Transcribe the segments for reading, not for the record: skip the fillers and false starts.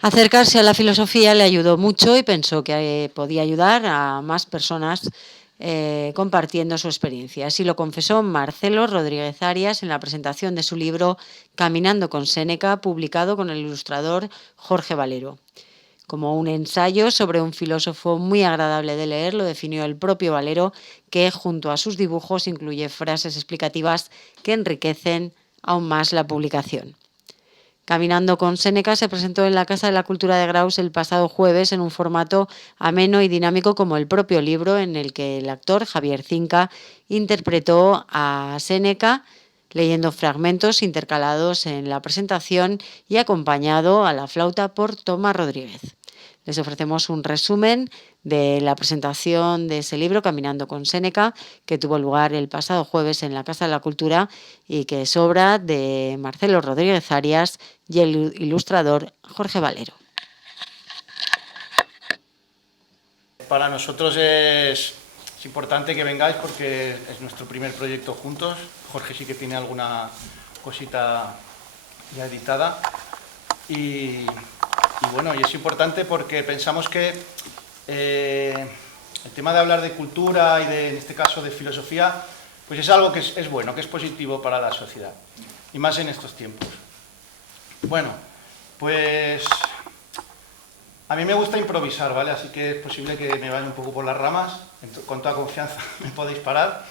Acercarse a la filosofía le ayudó mucho y pensó que podía ayudar a más personas compartiendo su experiencia. Así lo confesó Marcelo Rodríguez Arias en la presentación de su libro Caminando con Séneca, publicado con el ilustrador Jorge Valero. Como un ensayo sobre un filósofo muy agradable de leer, lo definió el propio Valero, que junto a sus dibujos incluye frases explicativas que enriquecen aún más la publicación. Caminando con Séneca se presentó en la Casa de la Cultura de Graus el pasado jueves en un formato ameno y dinámico como el propio libro, en el que el actor Javier Cinca interpretó a Séneca leyendo fragmentos intercalados en la presentación y acompañado a la flauta por Tomás Rodríguez. Les ofrecemos un resumen de la presentación de ese libro, Caminando con Séneca, que tuvo lugar el pasado jueves en la Casa de la Cultura y que es obra de Marcelo Rodríguez Arias y el ilustrador Jorge Valero. Para nosotros es importante que vengáis porque es nuestro primer proyecto juntos. Jorge sí que tiene alguna cosita ya editada. Y bueno, y es importante porque pensamos que el tema de hablar de cultura y en este caso de filosofía, pues es algo que es bueno, que es positivo para la sociedad. Y más en estos tiempos. Bueno, pues a mí me gusta improvisar, ¿vale? Así que es posible que me vaya un poco por las ramas, con toda confianza me podéis parar.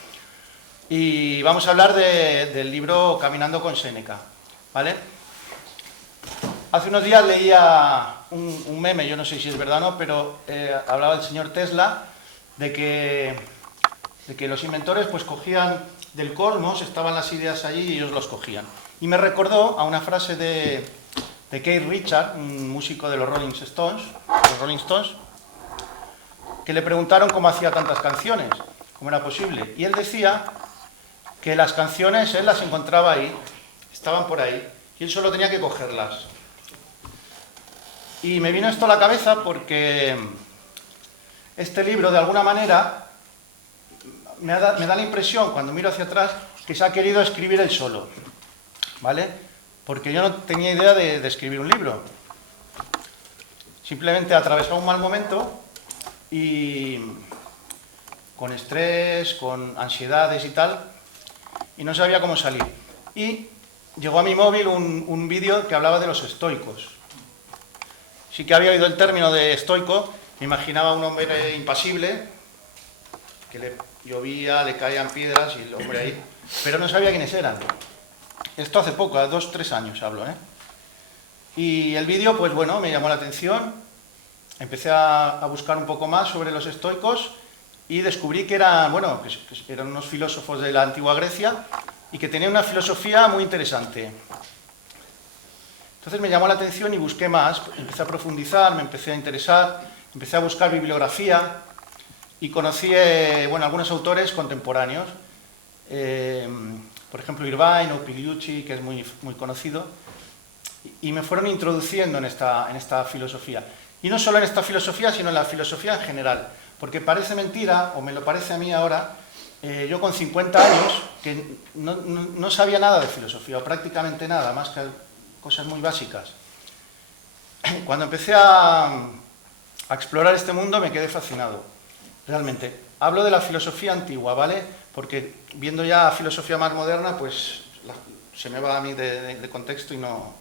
Y vamos a hablar del libro Caminando con Séneca, ¿vale? Hace unos días leía un meme, yo no sé si es verdad o no, pero hablaba el señor Tesla de que los inventores pues cogían del cosmos, estaban las ideas allí y ellos los cogían. Y me recordó a una frase de Keith Richards, un músico de los Rolling Stones, que le preguntaron cómo hacía tantas canciones, cómo era posible. Y él decía que las canciones él las encontraba ahí, estaban por ahí, y él solo tenía que cogerlas. Y me vino esto a la cabeza porque este libro, de alguna manera, me da la impresión, cuando miro hacia atrás, que se ha querido escribir él solo, ¿vale? Porque yo no tenía idea de escribir un libro. Simplemente atravesaba un mal momento y con estrés, con ansiedades y tal, y no sabía cómo salir. Y llegó a mi móvil un vídeo que hablaba de los estoicos. Sí que había oído el término de estoico, me imaginaba un hombre impasible, que le llovía, le caían piedras y el hombre ahí, pero no sabía quiénes eran. Esto hace poco, 2 o 3 años hablo, ¿eh? Y el vídeo, pues bueno, me llamó la atención, empecé a buscar un poco más sobre los estoicos y descubrí que eran, bueno, que eran unos filósofos de la antigua Grecia y que tenían una filosofía muy interesante. Entonces me llamó la atención y busqué más, empecé a profundizar, me empecé a interesar, empecé a buscar bibliografía y conocí, bueno, algunos autores contemporáneos, por ejemplo Irvine o Pigliucci, que es muy conocido, y me fueron introduciendo en esta filosofía. Y no solo en esta filosofía, sino en la filosofía en general, porque parece mentira, o me lo parece a mí ahora, yo con 50 años, que no sabía nada de filosofía, o prácticamente nada, más que cosas muy básicas. Cuando empecé a explorar este mundo me quedé fascinado, realmente. Hablo de la filosofía antigua, ¿vale? Porque viendo ya filosofía más moderna, pues se me va a mí de contexto y no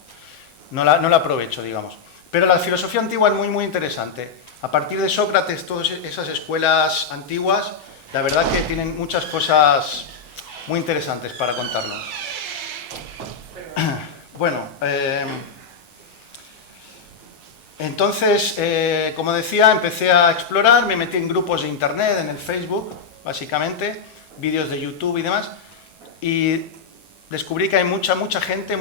la aprovecho, digamos. Pero la filosofía antigua es muy interesante. A partir de Sócrates, todas esas escuelas antiguas, la verdad que tienen muchas cosas muy interesantes para contarnos. Bueno, entonces, como decía, empecé a explorar, me metí en grupos de internet, en el Facebook, básicamente, vídeos de YouTube y demás, y descubrí que hay mucha gente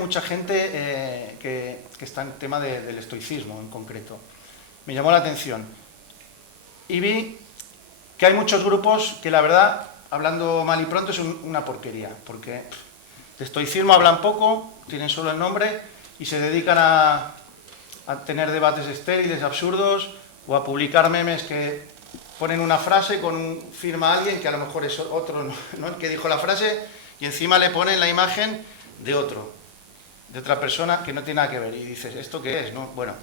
que está en el tema del estoicismo en concreto. Me llamó la atención. Y vi que hay muchos grupos que la verdad, hablando mal y pronto, es una porquería, porque de estoicismo hablan poco, tienen solo el nombre y se dedican a tener debates estériles, absurdos, o a publicar memes que ponen una frase firma alguien que a lo mejor es otro, ¿no? El que dijo la frase, y encima le ponen la imagen de otra persona que no tiene nada que ver, y dices, ¿esto qué es? ¿No? Bueno,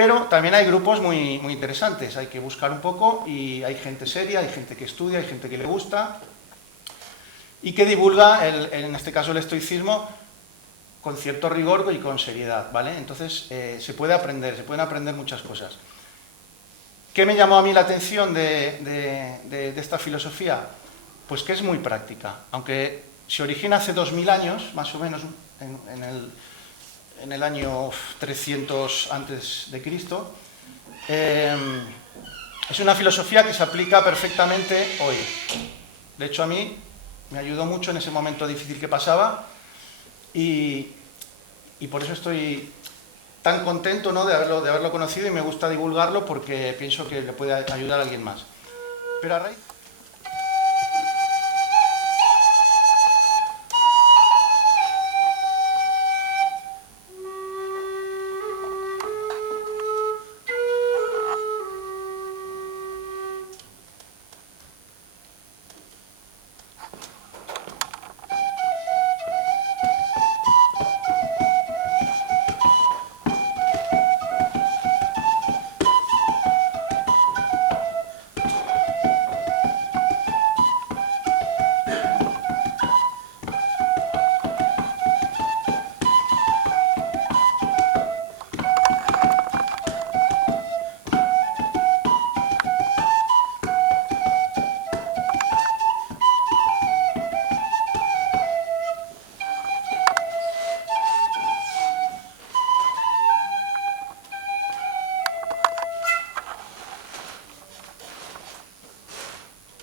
Pero también hay grupos muy interesantes, hay que buscar un poco y hay gente seria, hay gente que estudia, hay gente que le gusta y que divulga, en este caso el estoicismo, con cierto rigor y con seriedad, ¿vale? Entonces se pueden aprender muchas cosas. ¿Qué me llamó a mí la atención de esta filosofía? Pues que es muy práctica, aunque se origina hace 2000 años, más o menos, en el año 300 antes de Cristo. Es una filosofía que se aplica perfectamente hoy. De hecho, a mí me ayudó mucho en ese momento difícil que pasaba y por eso estoy tan contento, ¿no?, de haberlo conocido, y me gusta divulgarlo porque pienso que le puede ayudar a alguien más. Pero a raíz...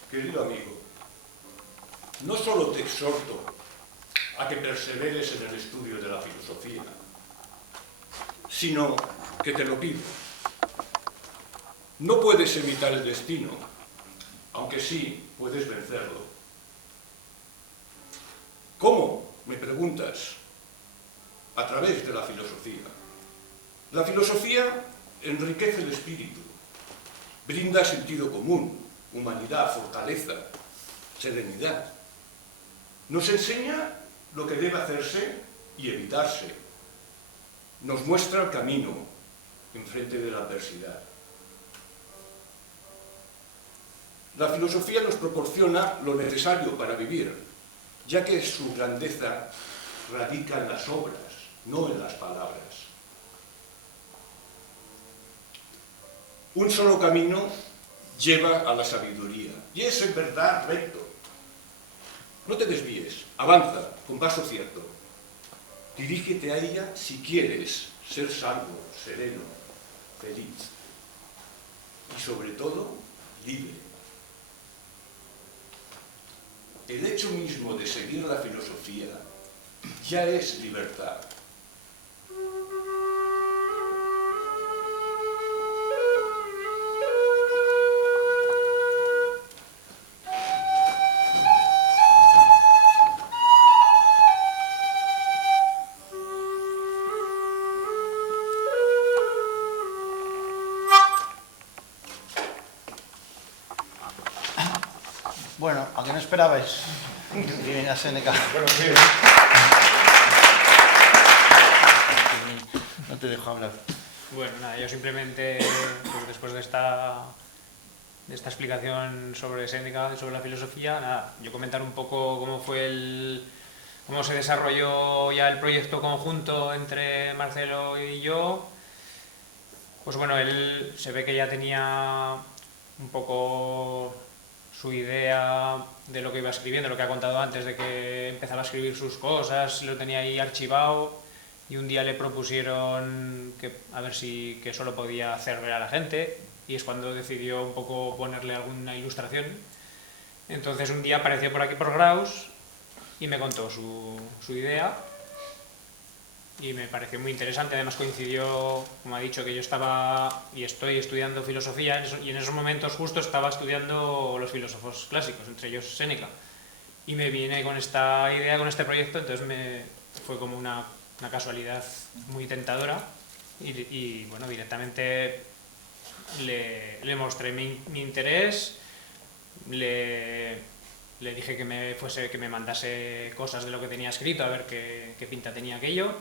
Querido amigo, no solo te exhorto a que perseveres en el estudio de la filosofía, sino que te lo pido. No puedes evitar el destino, aunque sí puedes vencerlo. ¿Cómo?, me preguntas. A través de la filosofía. La filosofía enriquece el espíritu, brinda sentido común, humanidad, fortaleza, serenidad. Nos enseña lo que debe hacerse y evitarse. Nos muestra el camino enfrente de la adversidad. La filosofía nos proporciona lo necesario para vivir, ya que su grandeza radica en las obras, no en las palabras. Un solo camino lleva a la sabiduría, y es en verdad recto. No te desvíes, avanza con paso cierto. Dirígete a ella si quieres ser salvo, sereno, feliz y sobre todo libre. El hecho mismo de seguir la filosofía ya es libertad. Bueno, aunque no esperabais que viniera Séneca. No te dejo hablar. Bueno, nada, yo simplemente, pues después de esta explicación sobre Séneca, sobre la filosofía, nada, yo comentar un poco cómo se desarrolló ya el proyecto conjunto entre Marcelo y yo. Pues bueno, él se ve que ya tenía un poco su idea de lo que iba escribiendo, lo que ha contado antes, de que empezaba a escribir sus cosas, lo tenía ahí archivado, y un día le propusieron a ver si que eso lo podía hacer ver a la gente, y es cuando decidió un poco ponerle alguna ilustración. Entonces un día apareció por aquí por Graus y me contó su idea, y me pareció muy interesante. Además coincidió, como ha dicho, que yo estaba y estoy estudiando filosofía, y en esos momentos justo estaba estudiando los filósofos clásicos, entre ellos Séneca, y me vine con esta idea, con este proyecto. Entonces fue como una casualidad muy tentadora, y bueno, directamente le mostré mi interés, le dije que me mandase cosas de lo que tenía escrito, a ver qué pinta tenía aquello.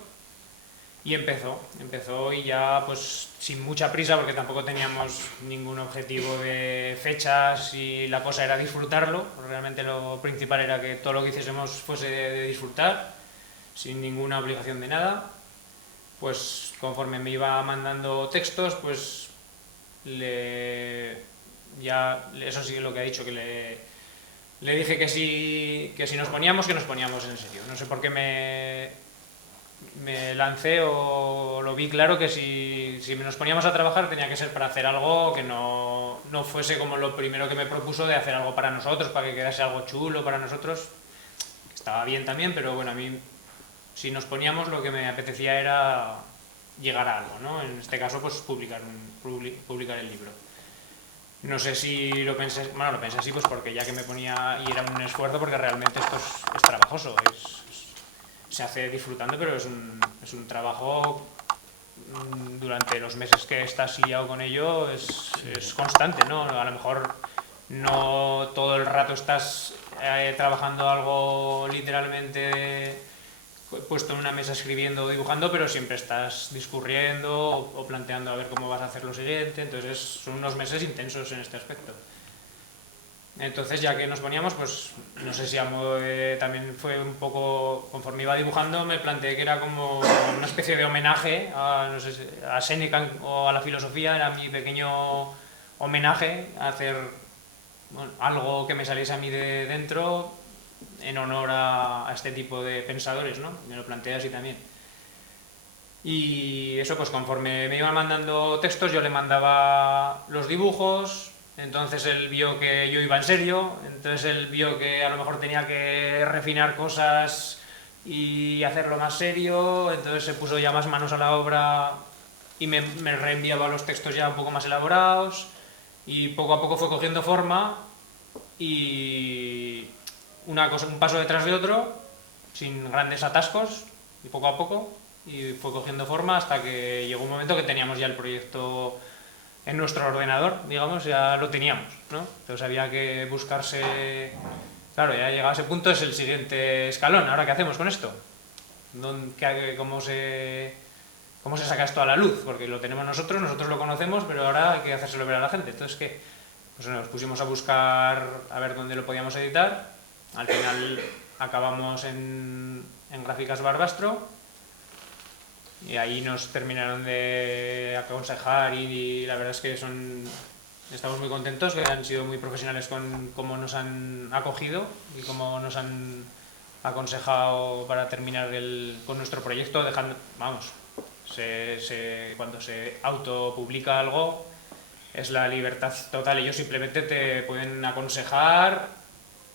Y empezó y ya pues sin mucha prisa, porque tampoco teníamos ningún objetivo de fechas y la cosa era disfrutarlo. Realmente lo principal era que todo lo que hiciésemos fuese de disfrutar, sin ninguna obligación de nada. Pues conforme me iba mandando textos, pues eso sí lo que ha dicho, que le dije que si nos poníamos, que nos poníamos en serio. No sé por qué me lancé o lo vi claro que si nos poníamos a trabajar tenía que ser para hacer algo que no fuese como lo primero que me propuso de hacer algo para nosotros, para que quedase algo chulo para nosotros. Estaba bien también, pero bueno, a mí si nos poníamos lo que me apetecía era llegar a algo, ¿no? En este caso pues publicar el libro. No sé si lo pensé, bueno, lo pensé así pues porque ya que me ponía y era un esfuerzo, porque realmente esto es trabajoso, se hace disfrutando, pero es un trabajo durante los meses que estás guiado con ello, es constante, ¿no? A lo mejor no todo el rato estás trabajando algo literalmente puesto en una mesa escribiendo o dibujando, pero siempre estás discurriendo o planteando a ver cómo vas a hacer lo siguiente, entonces son unos meses intensos en este aspecto. Entonces, ya que nos poníamos, pues no sé si a modo de, también fue un poco, conforme iba dibujando, me planteé que era como una especie de homenaje a, no sé, a Séneca o a la filosofía, era mi pequeño homenaje a hacer algo que me saliese a mí de dentro en honor a este tipo de pensadores, ¿no? Me lo planteé así también. Y eso, pues conforme me iban mandando textos, yo le mandaba los dibujos. Entonces él vio que yo iba en serio, entonces él vio que a lo mejor tenía que refinar cosas y hacerlo más serio, entonces se puso ya más manos a la obra y me reenviaba los textos ya un poco más elaborados y poco a poco fue cogiendo forma y un paso detrás de otro, sin grandes atascos y poco a poco, y fue cogiendo forma hasta que llegó un momento que teníamos ya el proyecto en nuestro ordenador, digamos, ya lo teníamos, ¿no? Entonces había que buscarse... Claro, ya llegado a ese punto es el siguiente escalón. ¿Ahora qué hacemos con esto? ¿Cómo se saca esto a la luz? Porque lo tenemos nosotros lo conocemos, pero ahora hay que hacérselo ver a la gente. Entonces, ¿qué? Pues nos pusimos a buscar a ver dónde lo podíamos editar. Al final acabamos en Gráficas Barbastro. Y ahí nos terminaron de aconsejar y la verdad es que estamos muy contentos, que han sido muy profesionales con cómo nos han acogido y cómo nos han aconsejado para terminar con nuestro proyecto, cuando se autopublica algo es la libertad total, ellos simplemente te pueden aconsejar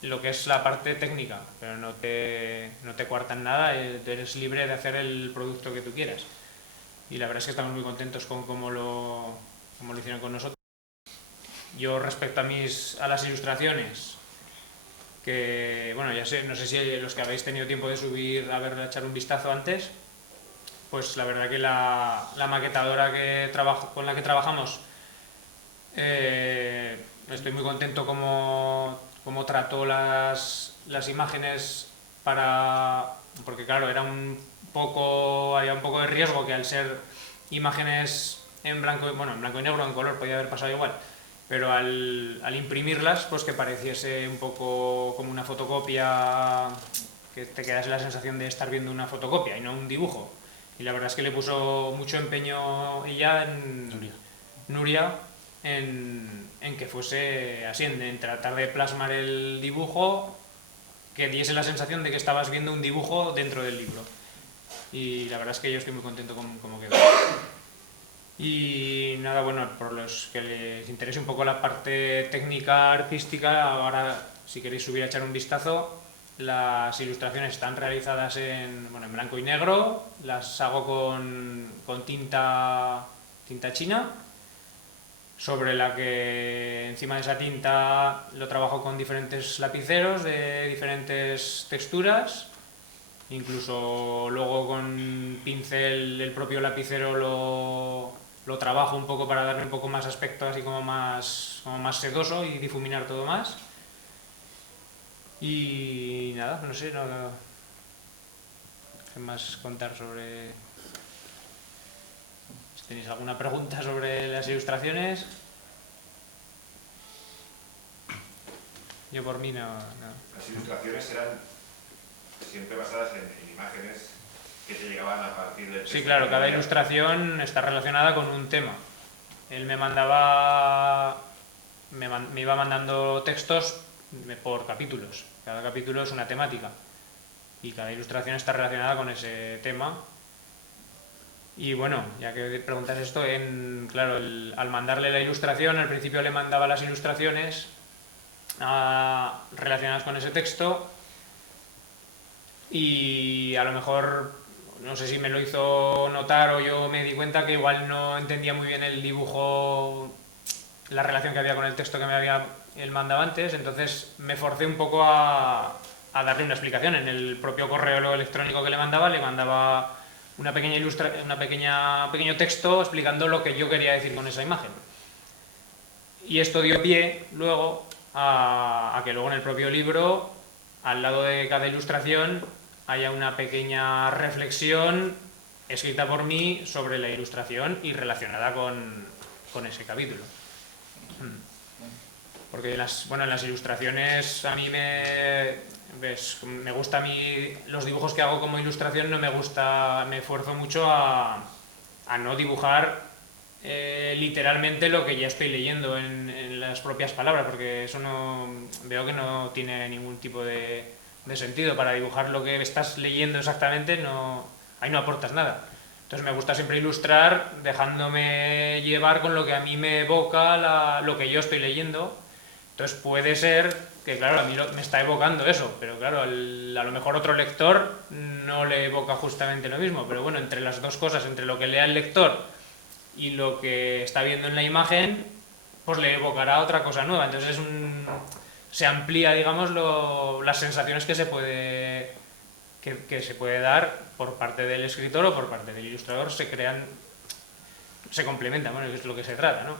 lo que es la parte técnica, pero no te coartan nada, eres libre de hacer el producto que tú quieras. Y la verdad es que estamos muy contentos con cómo lo hicieron con nosotros. Yo respecto a las ilustraciones, que bueno, ya sé, no sé si los que habéis tenido tiempo de echar un vistazo antes, pues la verdad que la maquetadora con la que trabajamos, estoy muy contento cómo trató las imágenes porque claro, había un poco de riesgo que al ser imágenes en blanco y negro, en color podía haber pasado igual, pero al imprimirlas, pues que pareciese un poco como una fotocopia, que te quedase la sensación de estar viendo una fotocopia y no un dibujo. Y la verdad es que le puso mucho empeño ella, Nuria, en que fuese así, en tratar de plasmar el dibujo que diese la sensación de que estabas viendo un dibujo dentro del libro. Y la verdad es que yo estoy muy contento con cómo quedó. Y nada, bueno, por los que les interese un poco la parte técnica artística, ahora si queréis subir a echar un vistazo, las ilustraciones están realizadas en blanco y negro, las hago con tinta china, sobre la que encima de esa tinta lo trabajo con diferentes lapiceros de diferentes texturas, incluso luego con pincel el propio lapicero lo trabajo un poco para darle un poco más aspecto así como más sedoso y difuminar todo más. Y nada, no sé, ¿qué más contar sobre ¿Tenéis alguna pregunta sobre las ilustraciones? Yo por mí no. Las ilustraciones eran siempre basadas en imágenes que te llegaban a partir del texto. Sí, claro, cada ilustración está relacionada con un tema. Él me mandaba, me iba mandando textos por capítulos. Cada capítulo es una temática y cada ilustración está relacionada con ese tema. Y bueno, ya que preguntas esto, claro, al mandarle la ilustración, al principio le mandaba las ilustraciones relacionadas con ese texto, y a lo mejor, no sé si me lo hizo notar o yo me di cuenta que igual no entendía muy bien el dibujo, la relación que había con el texto que me había él mandado antes, entonces me forcé un poco a darle una explicación. En el propio correo electrónico que le mandaba una pequeño texto explicando lo que yo quería decir con esa imagen. Y esto dio pie luego a que luego en el propio libro, al lado de cada ilustración, haya una pequeña reflexión escrita por mí sobre la ilustración y relacionada con ese capítulo. Porque en las ilustraciones a mí me gusta los dibujos que hago como ilustración, me esfuerzo mucho a no dibujar literalmente lo que ya estoy leyendo en las propias palabras, porque eso veo que no tiene ningún tipo de sentido. Para dibujar lo que estás leyendo exactamente, ahí no aportas nada. Entonces me gusta siempre ilustrar dejándome llevar con lo que a mí me evoca lo que yo estoy leyendo. Entonces puede ser que, claro, a mí me está evocando eso, pero claro, a lo mejor otro lector no le evoca justamente lo mismo. Pero bueno, entre las dos cosas, entre lo que lea el lector y lo que está viendo en la imagen, pues le evocará otra cosa nueva. Entonces se amplía, digamos, las sensaciones que se puede dar por parte del escritor o por parte del ilustrador, se complementan, bueno, es lo que se trata, ¿no?